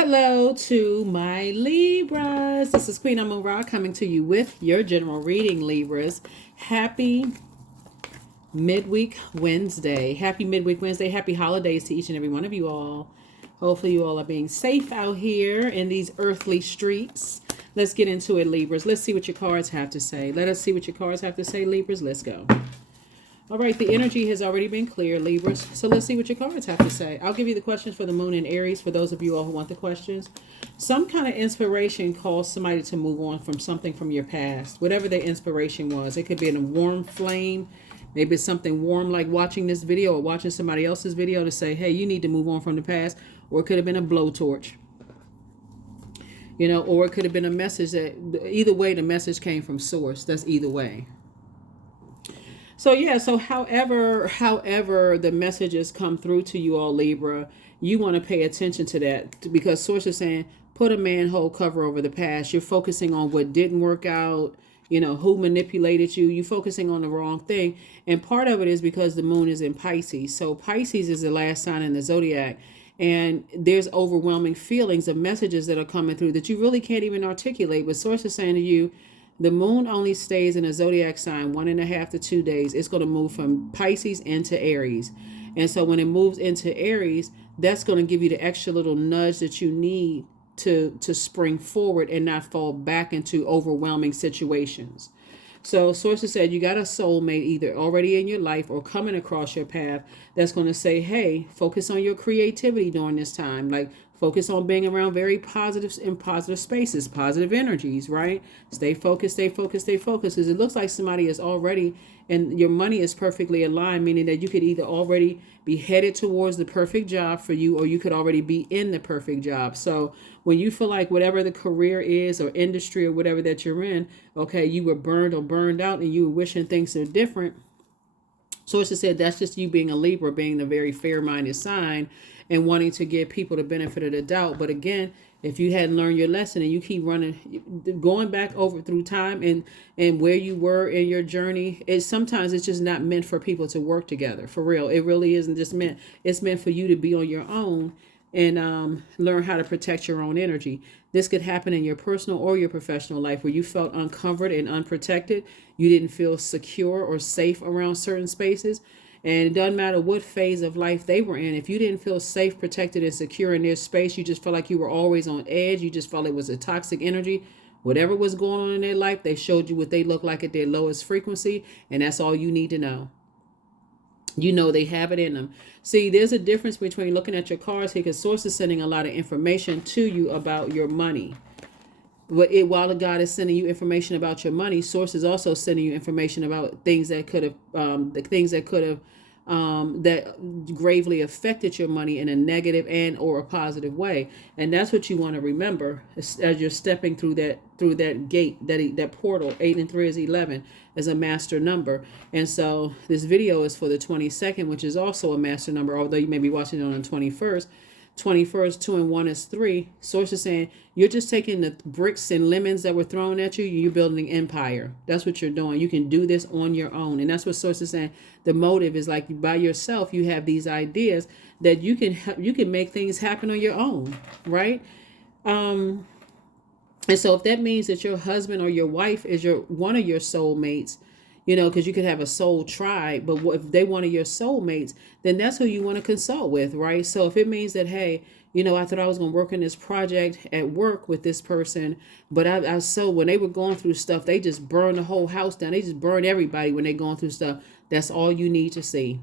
Hello to my Libras. This is Queen Amun Ra coming to you with your general reading, Libras. Happy midweek Wednesday. Happy midweek Wednesday. Happy holidays to each and every one of you all. Hopefully you all are being safe out here in these earthly streets. Let's get into it, Libras. Let's see what your cards have to say. Let us see what your cards have to say, Libras. Let's go. All right, the energy has already been clear, Libras. So let's see what your cards have to say. I'll give you the questions for the moon and Aries for those of you all who want the questions. Some kind of inspiration calls somebody to move on from something from your past, whatever their inspiration was. It could be in a warm flame. Maybe it's something warm like watching this video or watching somebody else's video to say, hey, you need to move on from the past. Or it could have been a blowtorch. Or it could have been a message that, either way, the message came from source. That's either way. So however the messages come through to you all, Libra, you want to pay attention to that, because source is saying, put a manhole cover over the past. You're focusing on what didn't work out, who manipulated you. You're focusing on the wrong thing. And part of it is because the moon is in Pisces. So Pisces is the last sign in the Zodiac. And there's overwhelming feelings of messages that are coming through that you really can't even articulate. But source is saying to you, the moon only stays in a zodiac sign 1.5 to 2 days. It's going to move from Pisces into Aries. And so when it moves into Aries, that's going to give you the extra little nudge that you need to spring forward and not fall back into overwhelming situations. So sources said you got a soulmate either already in your life or coming across your path that's going to say, hey, focus on your creativity during this time. Like, focus on being around very positive spaces, positive energies, right? Stay focused, stay focused, stay focused. Because it looks like somebody is already, and your money is perfectly aligned, meaning that you could either already be headed towards the perfect job for you, or you could already be in the perfect job. So when you feel like whatever the career is or industry or whatever that you're in, okay, you were burned or burned out and you were wishing things are different. Sources said that's just you being a Libra, being the very fair-minded sign and wanting to give people the benefit of the doubt. But again, if you hadn't learned your lesson and you keep going back over through time and where you were in your journey, sometimes it's just not meant for people to work together. For real. It really isn't just meant. It's meant for you to be on your own and learn how to protect your own energy. This could happen in your personal or your professional life where you felt uncovered and unprotected. You didn't feel secure or safe around certain spaces. And it doesn't matter what phase of life they were in. If you didn't feel safe, protected, and secure in their space, you just felt like you were always on edge. You just felt it was a toxic energy. Whatever was going on in their life, they showed you what they look like at their lowest frequency. And that's all you need to know. They have it in them. See, there's a difference between looking at your cards here, because source is sending a lot of information to you about your money. But while the God is sending you information about your money, source is also sending you information about things that could have, that gravely affected your money in a negative and or a positive way. And that's what you want to remember as you're stepping through that gate, that portal. 8 and 3 is 11 as a master number. And so this video is for the 22nd, which is also a master number, although you may be watching it on the 21st. 21st, 2 and 1 is 3. Source is saying you're just taking the bricks and lemons that were thrown at you. You're building an empire. That's what you're doing. You can do this on your own. And that's what source is saying. The motive is like by yourself, you have these ideas that you can make things happen on your own, right? And so if that means that your husband or your wife is one of your soulmates, because you could have a soul tribe, but if they one of your soulmates, then that's who you want to consult with, right? So if it means that, hey, I thought I was going to work on this project at work with this person, but I so when they were going through stuff, they just burned the whole house down. They just burn everybody when they're going through stuff. That's all you need to see.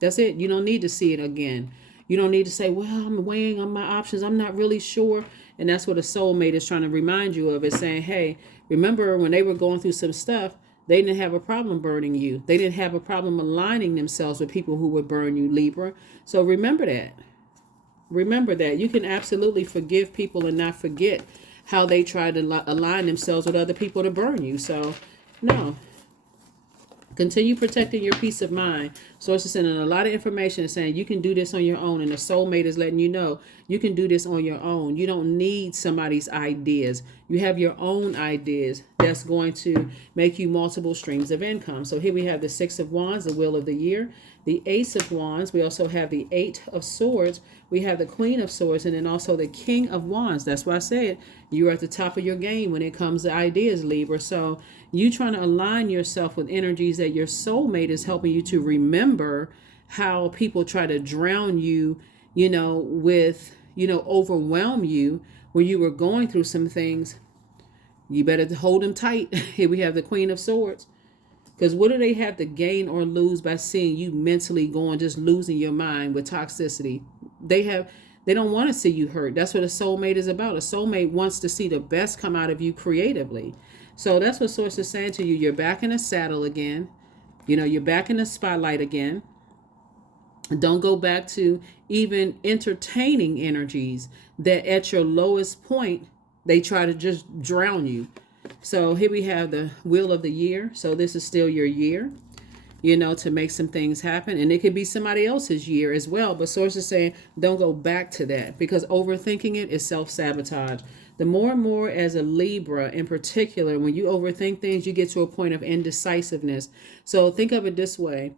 That's it. You don't need to see it again. You don't need to say, well, I'm weighing on my options. I'm not really sure. And that's what a soulmate is trying to remind you of, is saying, hey, remember when they were going through some stuff, they didn't have a problem burning you. They didn't have a problem aligning themselves with people who would burn you, Libra. So remember that. Remember that. You can absolutely forgive people and not forget how they try to align themselves with other people to burn you. So, no. Continue protecting your peace of mind. Source is sending a lot of information and saying you can do this on your own. And the soulmate is letting you know You can do this on your own. You don't need somebody's ideas. You have your own ideas that's going to make you multiple streams of income. So here we have the Six of Wands, the Wheel of the Year, the Ace of Wands. We also have the Eight of Swords. We have the Queen of Swords, and then also the King of Wands. That's why I said you're at the top of your game when it comes to ideas, Libra. So you trying to align yourself with energies that your soulmate is helping you to remember how people try to drown you, with, overwhelm you when you were going through some things. You better hold them tight. Here we have the Queen of Swords. Because what do they have to gain or lose by seeing you mentally going, just losing your mind with toxicity? They don't want to see you hurt. That's what a soulmate is about. A soulmate wants to see the best come out of you creatively. So that's what Source is saying to you. You're back in the saddle again. You're back in the spotlight again. Don't go back to even entertaining energies that at your lowest point, they try to just drown you. So here we have the Wheel of the Year. So this is still your year, to make some things happen. And it could be somebody else's year as well. But Source is saying, don't go back to that, because overthinking it is self-sabotage. The more and more as a Libra in particular, when you overthink things, you get to a point of indecisiveness. So think of it this way.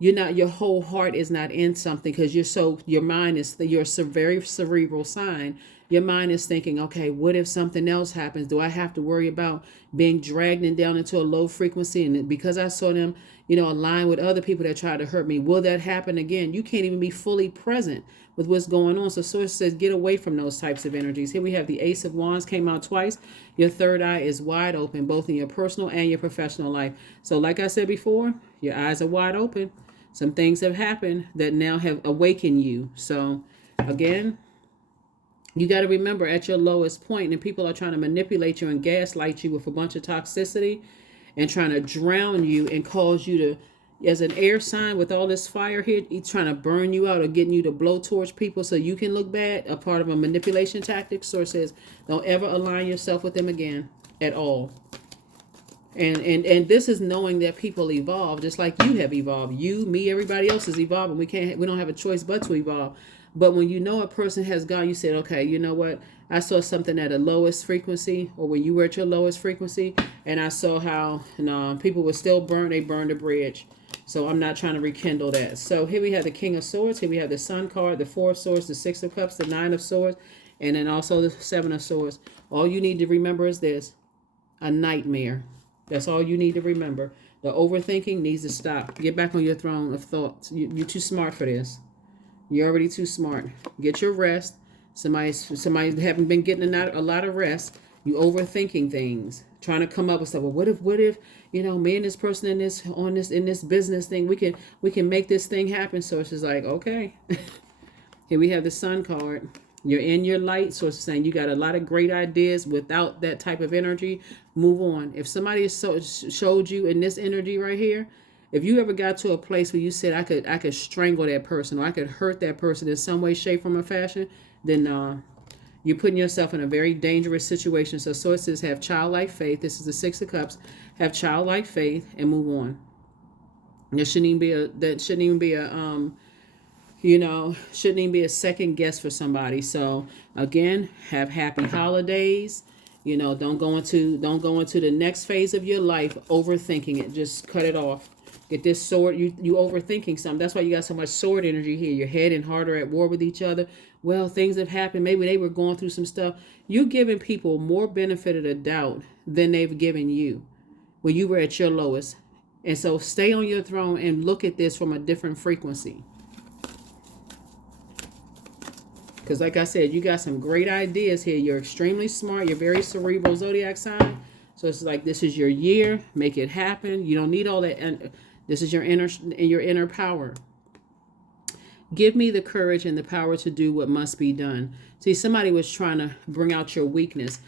Your whole heart is not in something because your mind is, you're a very cerebral sign. Your mind is thinking, okay, what if something else happens? Do I have to worry about being dragged down into a low frequency? And because I saw them, align with other people that try to hurt me, will that happen again? You can't even be fully present with what's going on. So Source says, get away from those types of energies. Here we have the Ace of Wands came out twice. Your third eye is wide open, both in your personal and your professional life. So like I said before, your eyes are wide open. Some things have happened that now have awakened you. So again, you got to remember at your lowest point, and people are trying to manipulate you and gaslight you with a bunch of toxicity and trying to drown you and cause you to, as an air sign with all this fire here, he's trying to burn you out or getting you to blow torch people so you can look bad, a part of a manipulation tactic. Source says, don't ever align yourself with them again at all. And this is knowing that people evolve just like you have evolved. You, me, everybody else is evolving. We don't have a choice but to evolve. But when a person has gone, you said, okay, you know what? I saw something at a lowest frequency, or when you were at your lowest frequency, and I saw how people were still burned. They burned a bridge. So I'm not trying to rekindle that. So here we have the King of Swords. Here we have the Sun card, the Four of Swords, the Six of Cups, the Nine of Swords, and then also the Seven of Swords. All you need to remember is this: a nightmare. That's all you need to remember. The overthinking needs to stop. Get back on your throne of thoughts. You're too smart for this. You're already too smart. Get your rest. Somebody haven't been getting a lot of rest. You overthinking things, trying to come up with stuff. Well, what if, me and this person in this business thing, we can make this thing happen. So it's just like, okay. Here we have the Sun card. You're in your light. So it's saying you got a lot of great ideas. Without that type of energy, move on. If somebody showed you in this energy right here, if you ever got to a place where you said, I could strangle that person, or I could hurt that person in some way, shape, form, or fashion, then you're putting yourself in a very dangerous situation. So sources have childlike faith. This is the Six of Cups. Have childlike faith and move on. There shouldn't even be a second guess for somebody. So again, have happy holidays. Don't go into the next phase of your life overthinking it. Just cut it off. Get this sword. You overthinking something. That's why you got so much sword energy here. Your head and heart are at war with each other. Well, things have happened. Maybe they were going through some stuff. You're giving people more benefit of the doubt than they've given you when you were at your lowest. And so stay on your throne and look at this from a different frequency. Because like I said, you got some great ideas here. You're extremely smart. You're very cerebral zodiac sign. So it's like, this is your year. Make it happen. You don't need all that. And this is your inner power. Give me the courage and the power to do what must be done. See, somebody was trying to bring out your weakness.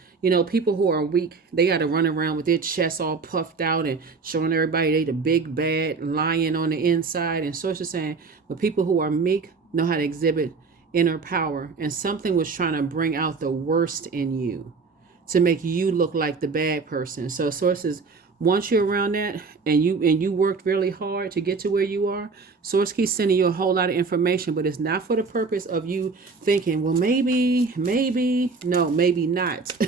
People who are weak, they got to run around with their chest all puffed out and showing everybody they the big bad lion on the inside. And so it's saying, but people who are meek know how to exhibit inner power. And something was trying to bring out the worst in you to make you look like the bad person. So sources Once you're around that and you worked really hard to get to where you are, source keeps sending you a whole lot of information, but it's not for the purpose of you thinking, well, no, maybe not.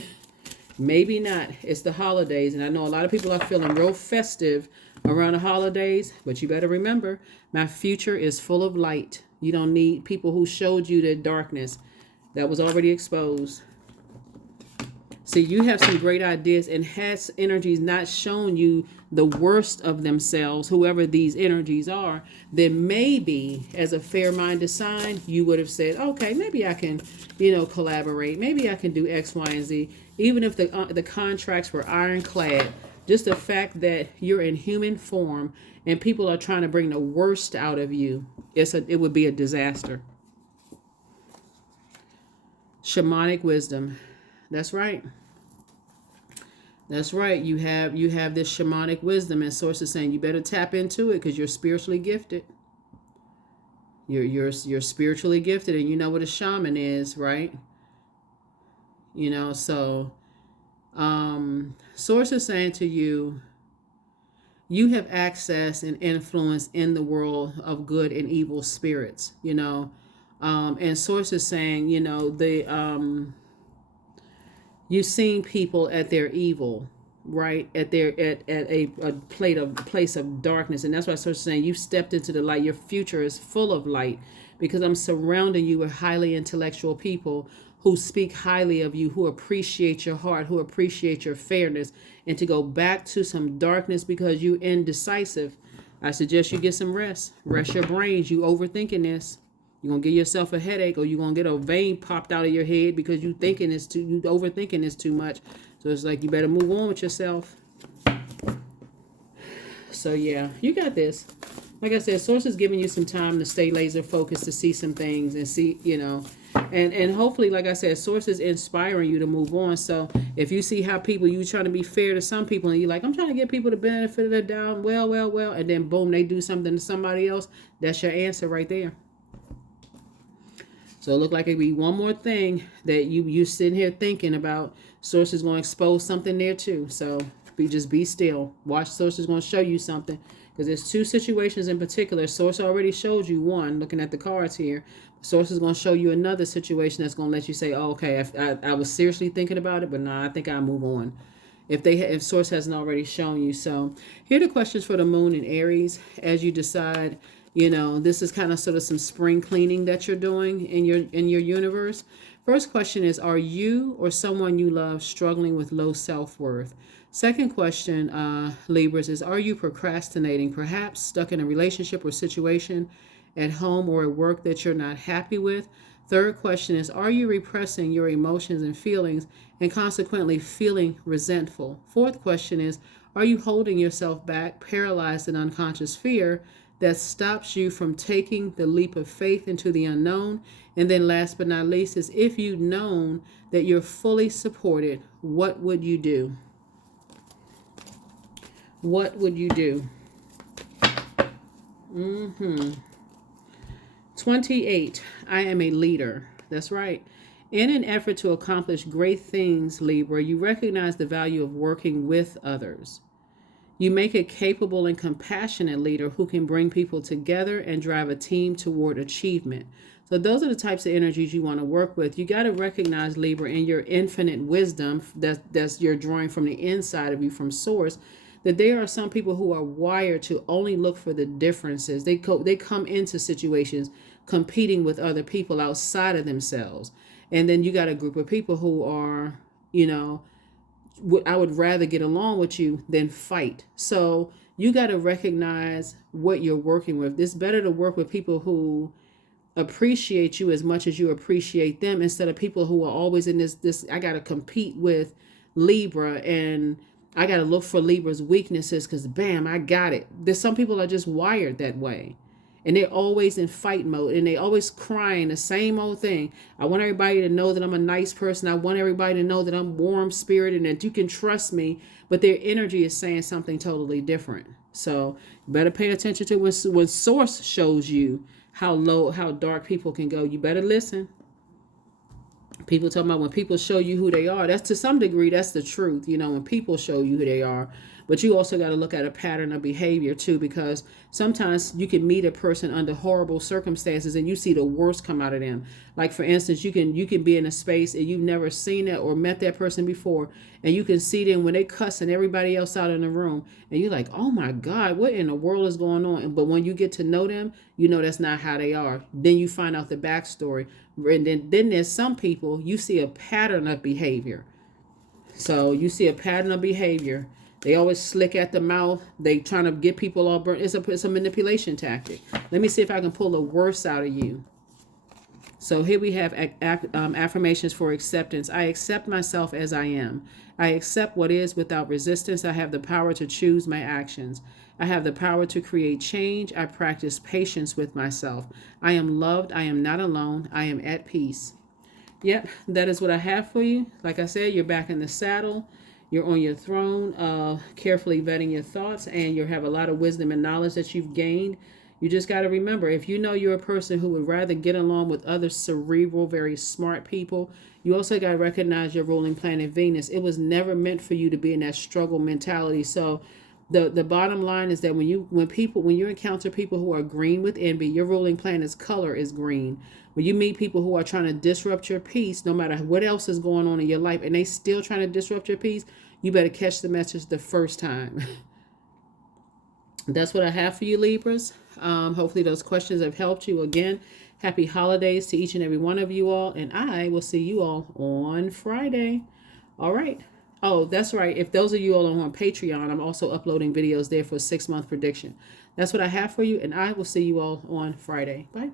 Maybe not. It's the holidays, and I know a lot of people are feeling real festive around the holidays, but you better remember, my future is full of light. You don't need people who showed you the darkness that was already exposed. See, you have some great ideas, and has energies not shown you the worst of themselves, whoever these energies are, then maybe as a fair-minded sign, you would have said, okay, maybe I can, collaborate. Maybe I can do X, Y, and Z. Even if the contracts were ironclad, just the fact that you're in human form and people are trying to bring the worst out of you, it would be a disaster. Shamanic wisdom. That's right. That's right. You have this shamanic wisdom, and source is saying you better tap into it because you're spiritually gifted. You're spiritually gifted, and you know what a shaman is, right? So source is saying to you, you have access and influence in the world of good and evil spirits, and source is saying, you've seen people at their evil, right? At a place of darkness. And that's why I'm saying you've stepped into the light. Your future is full of light because I'm surrounding you with highly intellectual people who speak highly of you, who appreciate your heart, who appreciate your fairness. And to go back to some darkness because you're indecisive, I suggest you get some rest. Rest your brains. You overthinking this. You're going to give yourself a headache, or you're going to get a vein popped out of your head because you overthinking this too much. So it's like you better move on with yourself. So yeah, you got this. Like I said, source is giving you some time to stay laser focused, to see some things and see, and hopefully, like I said, source is inspiring you to move on. So if you see how you trying to be fair to some people and you're like, I'm trying to give people the benefit of the doubt, well, and then boom, they do something to somebody else, that's your answer right there. So it looked like it'd be one more thing that you sitting here thinking about. Source is going to expose something there too. So just be still. Watch, source is going to show you something. Because there's two situations in particular. Source already showed you one, looking at the cards here. Source is going to show you another situation that's going to let you say, oh, okay, I was seriously thinking about it, but nah, I think I'll move on. If source hasn't already shown you. So here are the questions for the moon in Aries as you decide. This is kind of sort of some spring cleaning that you're doing in your universe. First question is, are you or someone you love struggling with low self-worth? Second question, Libras, is, are you procrastinating, perhaps stuck in a relationship or situation at home or at work that you're not happy with? Third question is, are you repressing your emotions and feelings and consequently feeling resentful? Fourth question is, are you holding yourself back, paralyzed in unconscious fear that stops you from taking the leap of faith into the unknown? And then last but not least is, if you'd known that you're fully supported, what would you do? What would you do? 28. I am a leader. That's right. In an effort to accomplish great things, Libra, you recognize the value of working with others. You make a capable and compassionate leader who can bring people together and drive a team toward achievement. So those are the types of energies you want to work with. You got to recognize, Libra, in your infinite wisdom that's you're drawing from the inside of you, from source, that there are some people who are wired to only look for the differences. They come into situations competing with other people outside of themselves. And then you got a group of people who are, I would rather get along with you than fight. So you got to recognize what you're working with. It's better to work with people who appreciate you as much as you appreciate them, instead of people who are always in this I got to compete with Libra, and I got to look for Libra's weaknesses because bam, I got it. There's some people are just wired that way. And they're always in fight mode, and they always crying the same old thing. I want everybody to know that I'm a nice person. I want everybody to know that I'm warm spirited and that you can trust me. But their energy is saying something totally different. So you better pay attention to when source shows you how dark people can go. You better listen. People talking about when people show you who they are. That's to some degree, that's the truth. When people show you who they are. But you also got to look at a pattern of behavior too, because sometimes you can meet a person under horrible circumstances and you see the worst come out of them. Like for instance, you can be in a space and you've never seen it or met that person before, and you can see them when they cussing everybody else out in the room, and you're like, oh my God, what in the world is going on? But when you get to know them, you know that's not how they are. Then you find out the backstory. And then there's some people, you see a pattern of behavior. So you see a pattern of behavior. They always slick at the mouth. They trying to get people all burnt. It's a manipulation tactic. Let me see if I can pull the worst out of you. So here we have affirmations for acceptance. I accept myself as I am. I accept what is without resistance. I have the power to choose my actions. I have the power to create change. I practice patience with myself. I am loved. I am not alone. I am at peace. Yep, that is what I have for you. Like I said, you're back in the saddle. You're on your throne, carefully vetting your thoughts, and you have a lot of wisdom and knowledge that you've gained. You just got to remember, if you know you're a person who would rather get along with other cerebral, very smart people, you also got to recognize your ruling planet Venus. It was never meant for you to be in that struggle mentality. So the bottom line is that when you encounter people who are green with envy, your ruling planet's color is green. When you meet people who are trying to disrupt your peace, no matter what else is going on in your life, and they still trying to disrupt your peace, you better catch the message the first time. That's what I have for you, Libras. Hopefully those questions have helped you. Again, happy holidays to each and every one of you all, and I will see you all on Friday. All right. Oh, that's right. If those of you all are on Patreon, I'm also uploading videos there for a 6-month prediction. That's what I have for you, and I will see you all on Friday. Bye.